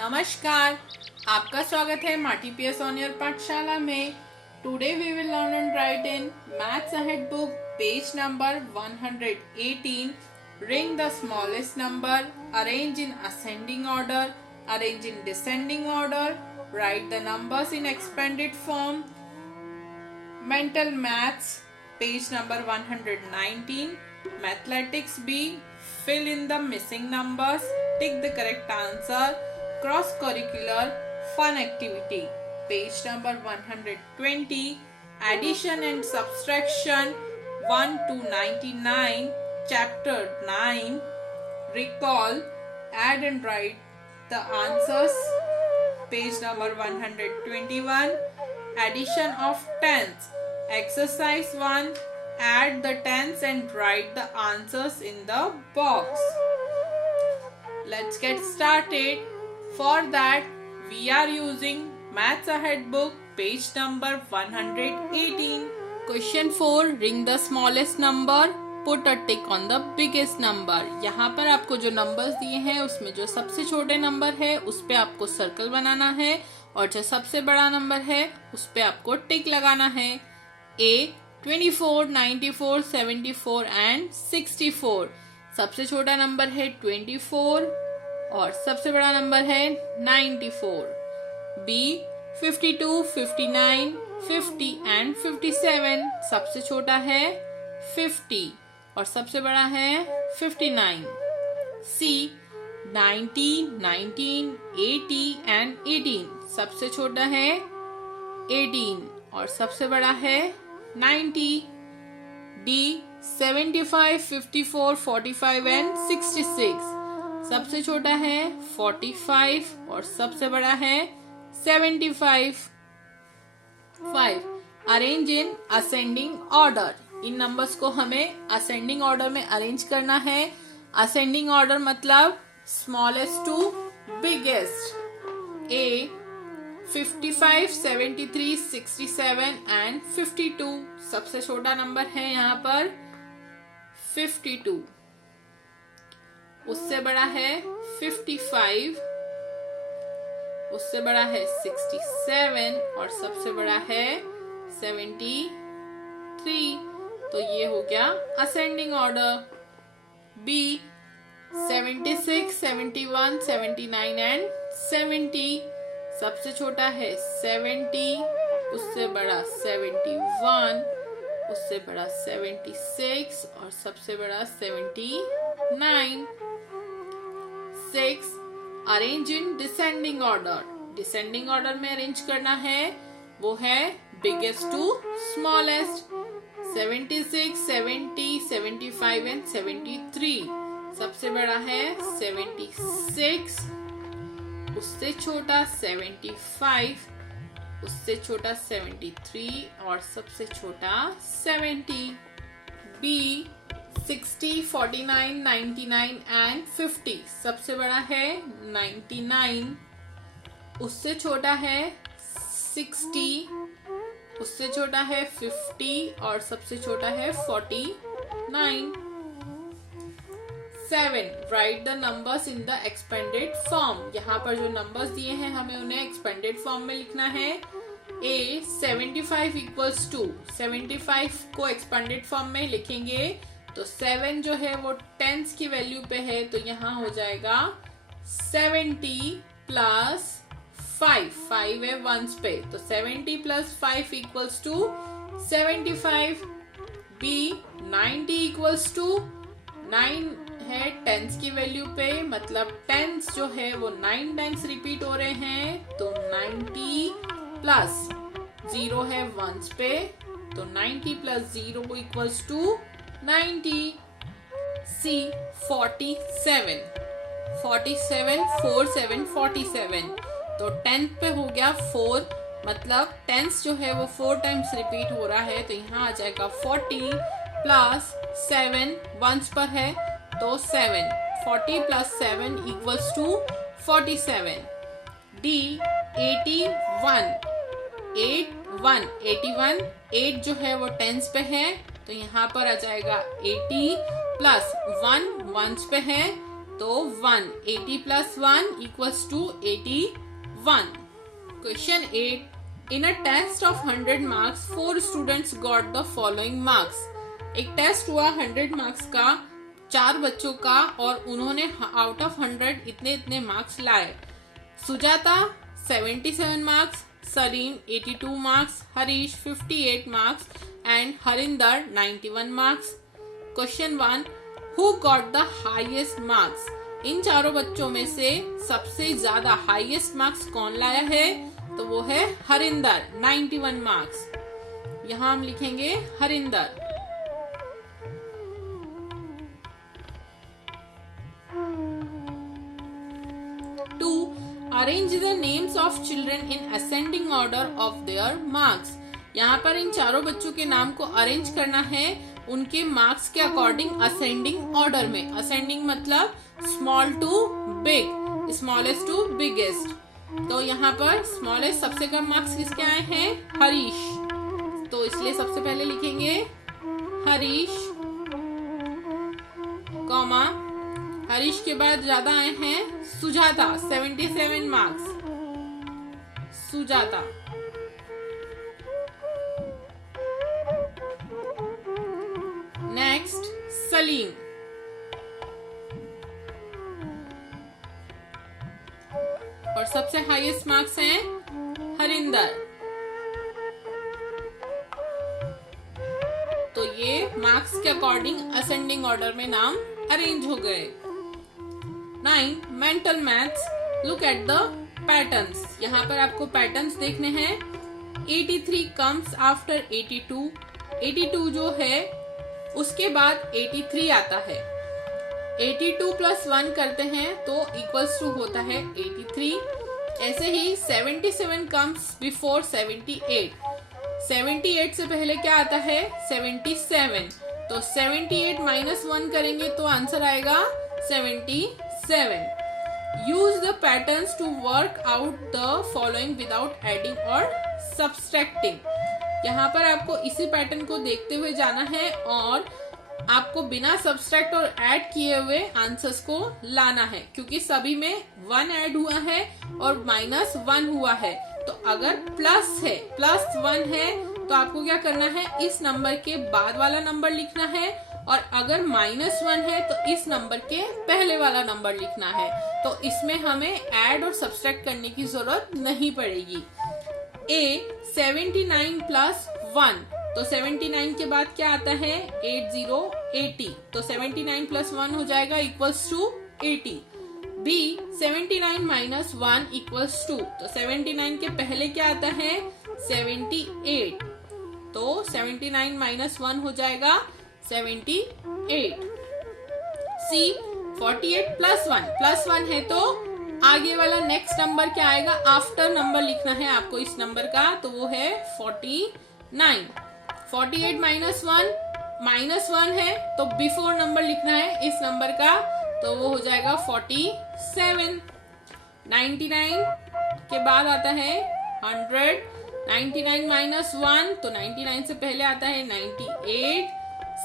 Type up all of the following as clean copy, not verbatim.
नमस्कार, आपका स्वागत है माटी पीएस ऑनियर पाठशाला में। Today we will learn and write in maths ahead book page number 118. Ring the smallest number, arrange in ascending order, arrange in descending order, write the numbers in expanded form. Mental maths page number 119. Mathematics B, fill in the missing numbers, tick the correct answer. Cross curricular fun activity page number 120. Addition and subtraction 1 to 99 chapter 9. Recall, add and write the answers page number 121. Addition of tens exercise 1. Add the tens and write the answers in the box. Let's get started. For that, we are using Maths Ahead book, page number 118. Question 4. Ring the smallest number. Put a tick on the biggest number. यहाँ पर आपको जो numbers दिए हैं उसमें जो सबसे छोटे नंबर है उस पे आपको सर्कल बनाना है और जो सबसे बड़ा नंबर है उस पे आपको टिक लगाना है. A 24, 94, 74 and 64. सबसे छोटा नंबर है 24 और सबसे बड़ा नंबर है 94. B 52, 59, 50 and 57. सबसे छोटा है 50 और सबसे बड़ा है 59. C 90, 19, 80 and 18. सबसे छोटा है 18 और सबसे बड़ा है 90. D 75, 54, 45 and 66. सबसे छोटा है 45 और सबसे बड़ा है 75. 5. Arrange in ascending order. In numbers को हमें असेंडिंग ऑर्डर में अरेंज करना है. असेंडिंग ऑर्डर मतलब smallest to biggest. A 55, 73, 67 and 52. सबसे छोटा नंबर है यहाँ पर 52. उससे बड़ा है 55, उससे बड़ा है 67 और सबसे बड़ा है 73. तो ये हो गया असेंडिंग ऑर्डर. B 76, 71, 79 and 70. सबसे छोटा है 70, उससे बड़ा 71, उससे बड़ा 76 और सबसे बड़ा 79. 6. Arrange in descending order. Descending order में अरेंज करना है वो है बिगेस्ट टू स्मॉलेस्ट. 76, 70, 75 एंड 73. सबसे बड़ा है 76, उससे छोटा 75, उससे छोटा 73 और सबसे छोटा 70. B 60, 49, 99 and 50. सबसे बड़ा है 99, उससे छोटा है 60, उससे छोटा है 50 और सबसे छोटा है 49. 7. Right the numbers in the expanded form. यहाँ पर जो नंबर्स दिए हैं हमें उन्हें एक्सपेंडेड फॉर्म में लिखना है. A 75 इक्वल्स टू 75 को एक्सपेंडेड फॉर्म में लिखेंगे तो 7 जो है वो टेंस की वैल्यू पे है तो यहाँ हो जाएगा 70 प्लस 5. 5 है वंस पे तो 70 plus 5 equals to 75. B 90 equals to 9 है टेंस की वैल्यू पे मतलब टेंस जो है वो 9 टाइम्स रिपीट हो रहे हैं तो 90 प्लस 0 है वंस पे तो 90 प्लस 0 इक्वल्स टू 90. C 47, 47, 4 7 47. तो 10th पे हो गया 4, मतलब 10th जो है वो 4 टाइम्स रिपीट हो रहा है, तो यहाँ आ जाएगा 40 प्लस 7 वंस पर है तो 7, 40 प्लस 7 इक्वल्स टू 47। डी 81, 81, 8 जो है वो टेंस पे है, तो यहाँ पर आ जाएगा 80 प्लस 1 वंस पे है तो 1, 80 plus 1 equals to 81। Question 8, in a test of 100 marks 4 students got the following marks. एक टेस्ट हुआ 100 मार्क्स का 4 बच्चों का और उन्होंने आउट ऑफ 100 इतने इतने मार्क्स लाए। Sujata 77 marks, Salim 82 marks, Harish 58 marks and Harinder 91 marks. Question 1, who got the highest marks. इन चारों बच्चों में से सबसे ज्यादा हाईएस्ट मार्क्स कौन लाया है, तो वो है हरिंदर 91 मार्क्स। यहां हम लिखेंगे Harinder. 2, arrange the names of children in ascending order of their marks. यहाँ पर इन चारों बच्चों के नाम को अरेंज करना है उनके मार्क्स के अकॉर्डिंग असेंडिंग ऑर्डर में। असेंडिंग मतलब small to big, smallest to biggest. तो यहाँ पर स्मॉलेस्ट सबसे कम मार्क्स किसके आए हैं, हरीश, तो इसलिए सबसे पहले लिखेंगे हरीश, कॉमा हरीश के बाद ज्यादा आए हैं सुजाता 77 मार्क्स, सुजाता। नेक्स्ट सलीम, और सबसे हाईएस्ट मार्क्स हैं हरिंदर। तो ये मार्क्स के अकॉर्डिंग असेंडिंग ऑर्डर में नाम अरेंज हो गए। 9, mental maths, look at the patterns. यहाँ पर आपको पैटर्न्स देखने हैं। 83 कम्स आफ्टर 82, 82 जो है उसके बाद 83 आता है। 82 प्लस 1 करते हैं तो इक्वल्स टू होता है 83। ऐसे ही 77 कम्स बिफोर 78, 78 से पहले क्या आता है 77, तो 78 माइनस 1 करेंगे तो आंसर आएगा 77। Use the patterns to work out the following without adding और सब्सट्रैक्टिंग। यहाँ पर आपको इसी पैटर्न को देखते हुए जाना है और आपको बिना सब्सट्रैक्ट और ऐड किए हुए आंसर्स को लाना है, क्योंकि सभी में 1 ऐड हुआ है और -1 हुआ है। तो अगर प्लस है, +1 है, तो आपको क्या करना है, इस नंबर के बाद वाला नंबर लिखना है, और अगर -1 है तो इस नंबर के पहले वाला नंबर लिखना है। तो इसमें हमें ऐड और सब्सट्रैक्ट करने की जरूरत नहीं पड़ेगी। 79 प्लस 1, तो 79 के बाद क्या आता है 80, तो 79 प्लस 1 हो जाएगा equals to 80। B 79 minus 1 equals to, तो 79 के पहले क्या आता है 78, तो 79 माइनस 1 हो जाएगा 78। C 48 प्लस 1 है तो आगे वाला नेक्स्ट नंबर क्या आएगा, आफ्टर नंबर लिखना है आपको इस नंबर का, तो वो है 49। 48 माइनस 1 है तो बिफोर नंबर लिखना है इस नंबर का, तो वो हो जाएगा 47। 99 के बाद आता है 100, 99 माइनस 1, तो 99 से पहले आता है 98।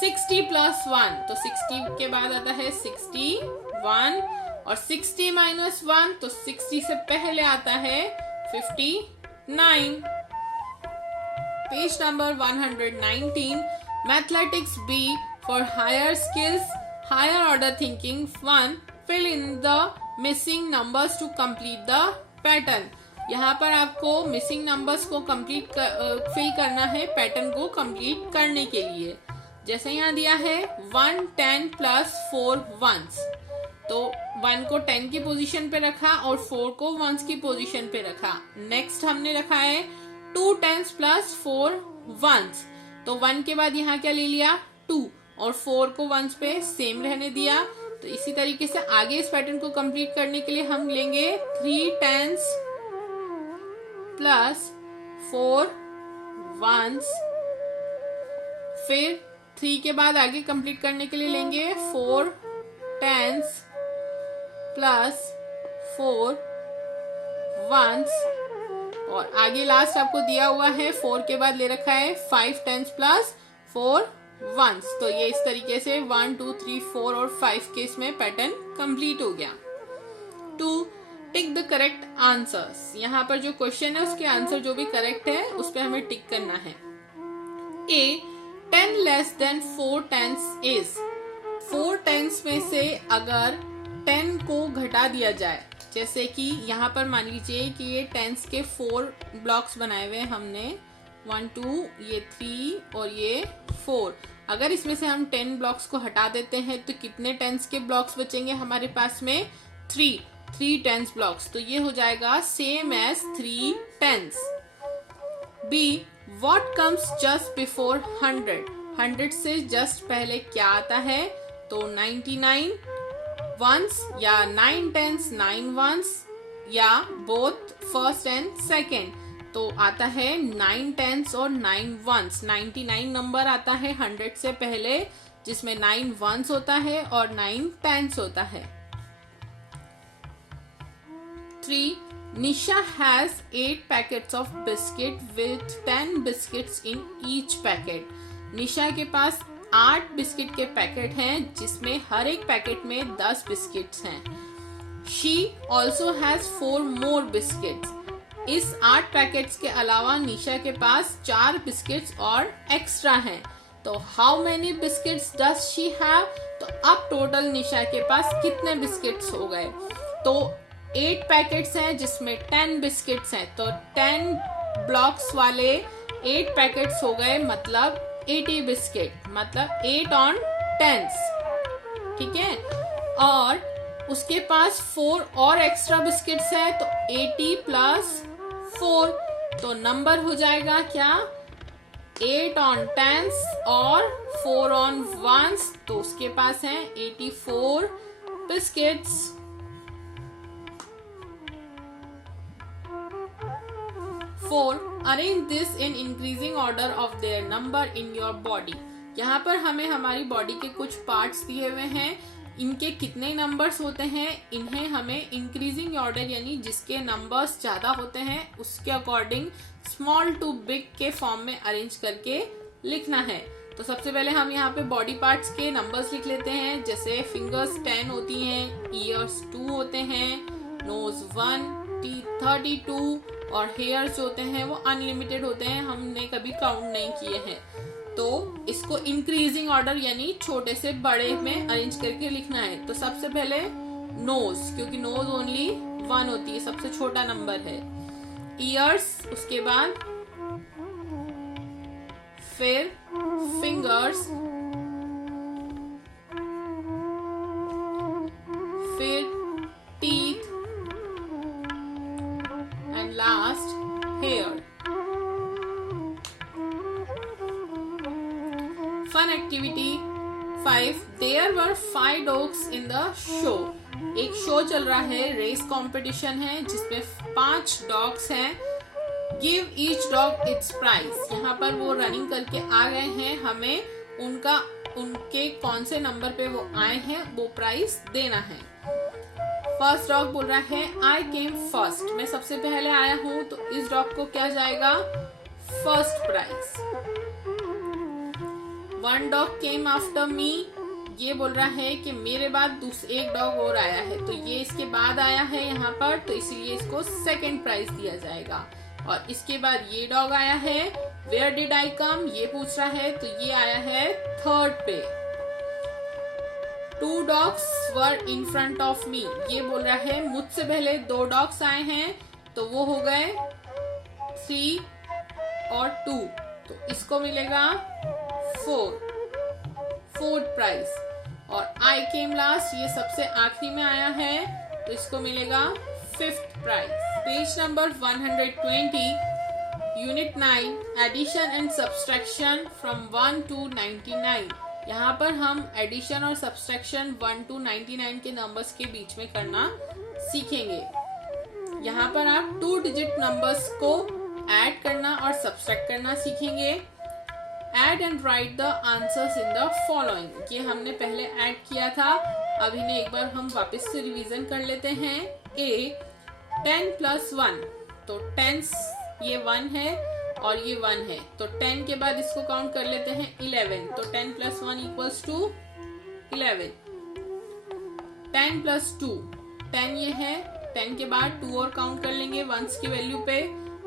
60 प्लस 1, तो 60 के बाद आता है 61, और 60 माइनस 1, तो 60 से पहले आता है 59। Page number 119, mathematics B for higher skills, higher order thinking 1, fill in the missing numbers to complete the pattern। यहाँ पर आपको मिसिंग नंबर्स को फिल करना है पैटर्न को कंप्लीट करने के लिए। जैसे यहाँ दिया है 1 10 प्लस 4 1s, तो 1 को 10 की पोजीशन पे रखा और 4 को 1s की पोजीशन पे रखा। नेक्स्ट हमने रखा है 2 10s प्लस 4 1s, तो 1 के बाद यहाँ क्या ले लिया 2 और 4 को 1s पे सेम रहने दिया। तो इसी तरीके से आगे इस पैटर्न को कंप्लीट करने के लिए हम लेंगे 3 10s प्लस 4 वंस, फिर 3 के बाद आगे कंप्लीट करने के लिए लेंगे 4 टेंस प्लस 4 वंस, और आगे लास्ट आपको दिया हुआ है 4 के बाद ले रखा है 5 टेंस प्लस 4 वंस। तो ये इस तरीके से 1 2 3 4 और 5 के इसमें पैटर्न कंप्लीट हो गया। To tick the correct answers, यहाँ पर जो क्वेश्चन है उसके आंसर जो भी करेक्ट है उस पर हमें टिक करना है। A 10 less than 4 tens is, 4 tens में से अगर 10 को घटा दिया जाए, जैसे कि यहाँ पर मान लीजिए कि ये टेंस के 4 ब्लॉक्स बनाए हुए हमने, 1 2 ये 3 और ये 4। अगर इसमें से हम 10 ब्लॉक्स को हटा देते हैं तो कितने टेंस के ब्लॉक्स बचेंगे हमारे पास में? 3 टेंस ब्लॉक्स। तो ये हो जाएगा same as 3 tens. B what comes just before 100, 100 से जस्ट पहले क्या आता है? तो 99 वंस या 9 टेंस 9 वंस या बोथ फर्स्ट एंड सेकेंड। तो आता है 9 टेंस और 9 वंस। 99 नंबर आता है 100 से पहले, जिसमें 9 वंस होता है और 9 टेंस होता है। 3 Nisha has 8 packets of biscuit with 10 biscuits in each packet. निशा के पास 8 बिस्किट के पैकेट हैं जिसमें हर एक पैकेट में 10 बिस्किट्स हैं। She also has 4 more biscuits. इस 8 पैकेट्स के अलावा निशा के पास 4 बिस्किट्स और एक्स्ट्रा हैं। तो how many biscuits does she have? तो अब टोटल निशा के पास कितने बिस्किट्स हो गए? तो 8 पैकेट्स हैं जिसमें 10 बिस्किट्स हैं, तो 10 ब्लॉक्स वाले 8 पैकेट्स हो गए, मतलब 80 बिस्किट, मतलब 8 ऑन 10s, ठीक है। और उसके पास 4 और एक्स्ट्रा बिस्किट्स है, तो 80 प्लस 4, तो नंबर हो जाएगा क्या? 8 ऑन 10s और 4 ऑन 1s, तो उसके पास है 84 biscuits. 4 arrange this in increasing order of their number in your body. यहाँ पर हमें हमारी बॉडी के कुछ पार्ट्स दिए हुए हैं, इनके कितने नंबर्स होते हैं, इन्हें हमें इंक्रीजिंग ऑर्डर यानी जिसके नंबर्स ज्यादा होते हैं उसके अकॉर्डिंग स्मॉल टू बिग के फॉर्म में अरेंज करके लिखना है। तो सबसे पहले हम यहाँ पे बॉडी पार्ट्स के नंबर्स लिख लेते हैं। जैसे फिंगर्स 10 होती हैं, ईयर्स 2 होते हैं, नोज 1, टीथ 32 और हेयर्स जो होते हैं वो अनलिमिटेड होते हैं, हमने कभी काउंट नहीं किए हैं। तो इसको इंक्रीजिंग ऑर्डर यानी छोटे से बड़े में अरेंज करके लिखना है। तो सबसे पहले नोज, क्योंकि नोज ओनली 1 होती है, सबसे छोटा नंबर है। ईयर्स, उसके बाद फिर फिंगर्स, फिर teeth and last hair. Fun activity 5 there were 5 dogs in the show. एक शो चल रहा है, रेस कंपटीशन है जिसमें 5 डॉग्स हैं। Give each dog its prize. यहाँ पर वो रनिंग करके आ गए हैं, हमें उनके कौन से नंबर पे वो आए हैं वो प्राइज देना है। फर्स्ट डॉग बोल रहा है आई केम फर्स्ट, मैं सबसे पहले आया हूं, तो इस डॉग को क्या जाएगा? First prize. 1 dog came after me, ये बोल रहा है कि मेरे बाद एक डॉग और आया है, तो ये इसके बाद आया है यहाँ पर, तो इसीलिए इसको सेकंड प्राइज दिया जाएगा। और इसके बाद ये डॉग आया है, वेयर डिड आई कम, ये पूछ रहा है, तो ये आया है थर्ड पे। 2 dogs were in front of me, ये बोल रहा है मुझसे पहले 2 डॉग्स आए हैं, तो वो हो गए 3 और 2, तो इसको मिलेगा 4th प्राइज। और आई केम लास्ट, ये सबसे आखिरी में आया है, तो इसको मिलेगा 5th prize. Page number 120, unit 9, addition and subtraction from 1 to 99। यहाँ पर हम एडिशन और सब्सट्रैक्शन 1 to 99 के नंबर्स के बीच में करना सीखेंगे। यहाँ पर आप 2 डिजिट नंबर्स को ऐड करना और सब्सट्रैक्ट करना सीखेंगे। Add and write the answers in the following, ये हमने पहले ऐड किया था, अब इन्हें एक बार हम वापस से रिवीजन कर लेते हैं। ए 10 + 1, तो 10 ये 1 है और ये 1 है, तो 10 के बाद इसको काउंट कर लेते हैं 11, तो 10 + 1 = 11। 10 + 2, 10 ये है, 10 के बाद 2 और काउंट कर लेंगे वंस की वैल्यू पे,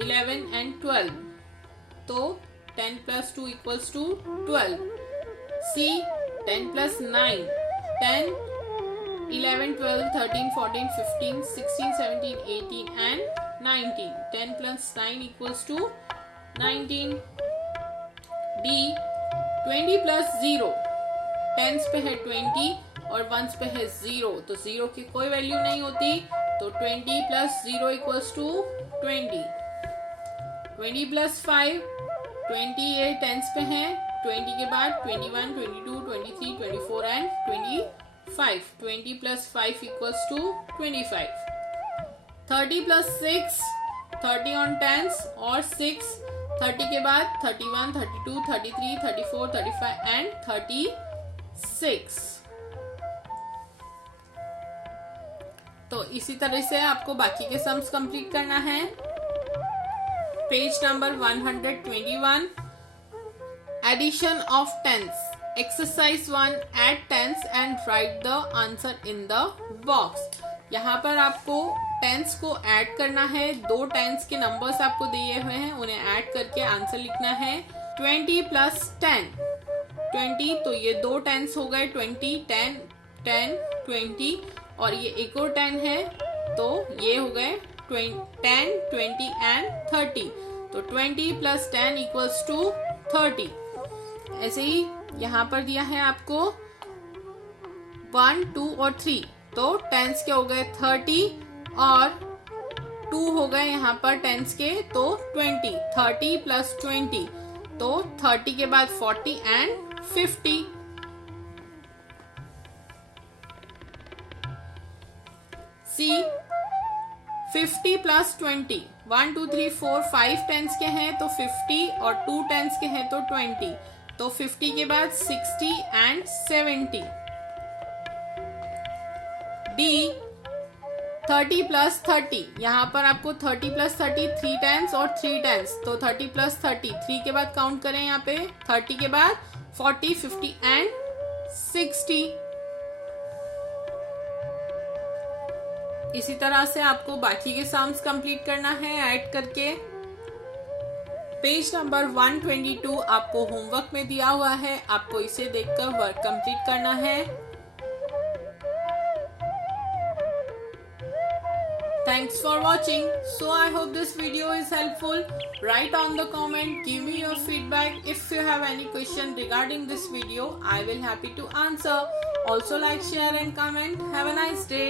11 and 12, तो 10 + 2 = 12। सी 10 + 9, 10, 11, 12, 13, 14, 15, 16, 17, 18 and 19, 10 + 9 = 19। डी 20 + 0, टेंस पे है 20 और वंस पे है 0, तो 0 की कोई वैल्यू नहीं होती, तो 20 + 0 = 20। 20 + 5, 20 ये टेंस पे है, 20 के बाद 21, 22, 23, 24 and 25, 20 + 5 = 25। 30 + 6, 30 ऑन टेंस और 6, 30 के बाद 31, 32, 33, 34, 35 and 36। तो इसी तरह से आपको बाकी के सम्स कंप्लीट करना है। Page number 121, addition of tens, exercise 1, add tens and write the answer in the box. यहाँ पर आपको टेंस को ऐड करना है, 2 टेंस के नंबर्स आपको दिए हुए हैं, उन्हें ऐड करके आंसर लिखना है। 20 + 10, 20, तो ये 2 टेंस हो गए, 20, 10, 10, 20 और ये एक और 10 है, तो ये हो गए 10, 20 and 30, तो 20 + 10 = 30। ऐसे ही यहाँ पर दिया है आपको 1, 2 और 3, तो टेंस के हो गए 30 और 2 हो गए यहाँ पर टेंस के, तो 20, 30 + 20, तो 30 के बाद 40 and 50। सी 50 + 20, 1, 2, 3, 4, 5 टेंस के हैं, तो 50 और 2 टेंस के हैं, तो 20, तो 50 के बाद 60 and 70। डी 30 + 30, यहाँ पर आपको 30 + 30 3 टेंस और 3 टेंस, तो 30 + 30, 3 के बाद काउंट करें यहाँ पे, 30 के बाद 40, 50 and 60। इसी तरह से आपको बाकी के सम्स कंप्लीट करना है ऐड करके। पेज नंबर 122 आपको होमवर्क में दिया हुआ है, आपको इसे देखकर वर्क कंप्लीट करना है। Thanks for watching. So I hope this video is helpful. Write on the comment, give me your feedback. If you have any question regarding this video, I will happy to answer. Also like, share and comment. Have a nice day.